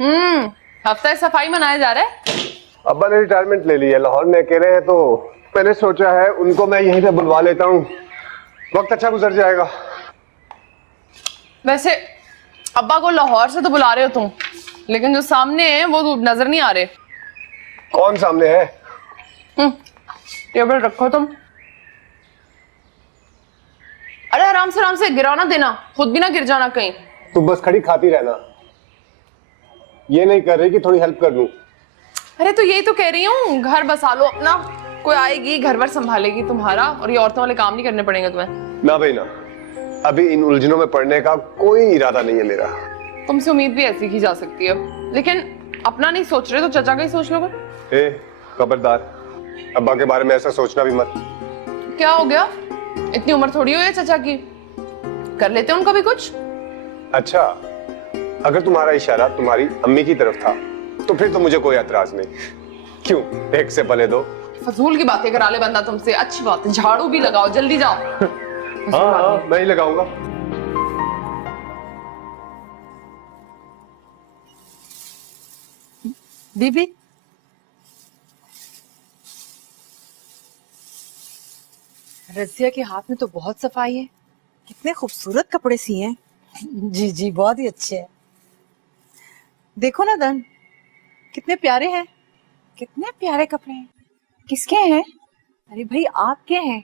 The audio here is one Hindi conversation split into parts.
हफ्ता सफाई मनाया जा रहा है। अब्बा ने रिटायरमेंट ले ली है, लाहौर में कह रहे हैं, तो मैंने सोचा है उनको मैं यहीं पे बुलवा लेता हूँ, वक्त अच्छा गुजर जाएगा। वैसे अब्बा को लाहौर से तो बुला रहे हो तुम, लेकिन जो सामने है वो नजर नहीं आ रहे। कौन सामने है? टेबल रखो तुम। अरे आराम से गिरा ना देना, खुद भी ना गिर जाना कहीं। तू बस खड़ी खाती रहना, ये नहीं कर रही कि थोड़ी हेल्प कर लूं। अरे तो यही तो कह रही हूँ, घर बसा लो अपना, कोई आएगी घर भर संभालेगी तुम्हारा, और ये औरतों वाले काम नहीं करने पड़ेंगे तुम्हें। ना भाई ना, अभी इन उलझनों में पड़ने का कोई इरादा नहीं है मेरा। तुमसे उम्मीद भी ऐसी की जा सकती है, लेकिन अपना नहीं सोच रहे तो चचा का ही सोच लो। खबरदार, अब्बा के बारे में ऐसा सोचना भी मत। क्या हो गया, इतनी उम्र थोड़ी हुई है चचा की, कर लेते उनका भी कुछ। अच्छा, अगर तुम्हारा इशारा तुम्हारी अम्मी की तरफ था तो फिर तो मुझे कोई एतराज नहीं। क्यों, एक से पले दो। फजूल की बातें करा ले बंदा तुमसे। अच्छी बात है, झाड़ू भी लगाओ, जल्दी जाओ। हाँ, मैं ही लगाऊंगा। बीबी, रजिया के हाथ में तो बहुत सफाई है। कितने खूबसूरत कपड़े सिए हैं। जी जी, बहुत ही अच्छे हैं। देखो ना दन, कितने प्यारे हैं। कितने प्यारे कपड़े हैं। किसके हैं? अरे भाई, आपके हैं।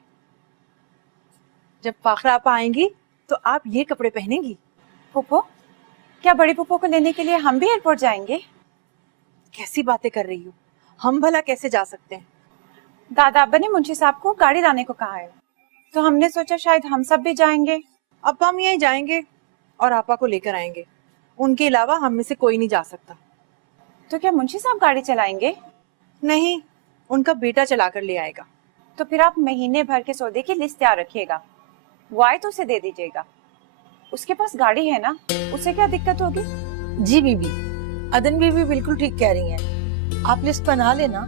जब फाखरा आपा आएंगी तो आप ये कपड़े पहनेंगी। पुप्पो, क्या बड़ी पुप्पो को लेने के लिए हम भी एयरपोर्ट जाएंगे? कैसी बातें कर रही हो, हम भला कैसे जा सकते हैं? दादा अब्बा ने मुंशी साहब को गाड़ी लाने को कहा है, तो हमने सोचा शायद हम सब भी जाएंगे। अब्बा हम यहीं जाएंगे और आपा को लेकर आएंगे, उनके अलावा हम में से कोई नहीं जा सकता। तो क्या मुंशी साहब गाड़ी चलाएंगे? नहीं, उनका बेटा चला कर ले आएगा। तो फिर आप महीने भर के सौदे की लिस्ट तैयार रखिएगा, वो आए तो उसे दे दीजिएगा। उसके पास गाड़ी है ना, उसे क्या दिक्कत होगी? जी बीबी, अदन बीबी बिल्कुल ठीक कह रही हैं। आप लिस्ट बना लेना।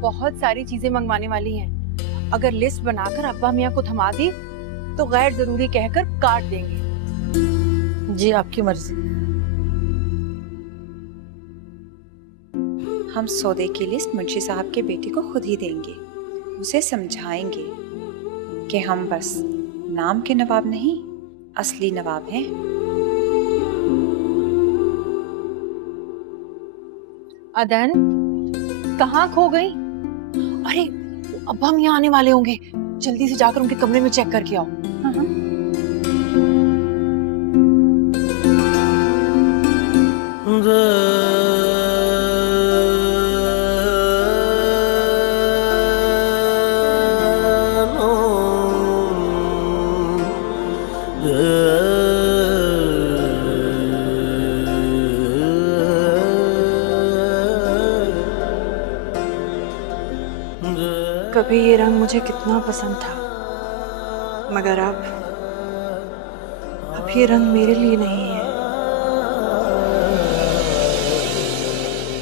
बहुत सारी चीजें मंगवाने वाली हैं। अगर लिस्ट बनाकर अब्बा मियाँ को थमा दी तो गैर जरूरी कहकर काट देंगे। जी आपकी मर्जी। हम सौदे की लिस्ट मुंशी साहब के बेटे को खुद ही देंगे, उसे समझाएंगे कि हम बस नाम के नवाब नहीं, असली नवाब हैं। अदन, कहाँ खो गई? अरे, अब्बा मियाँ आने वाले होंगे, जल्दी से जाकर उनके कमरे में चेक करके आओ। कभी ये रंग मुझे कितना पसंद था, मगर अब ये रंग मेरे लिए नहीं है।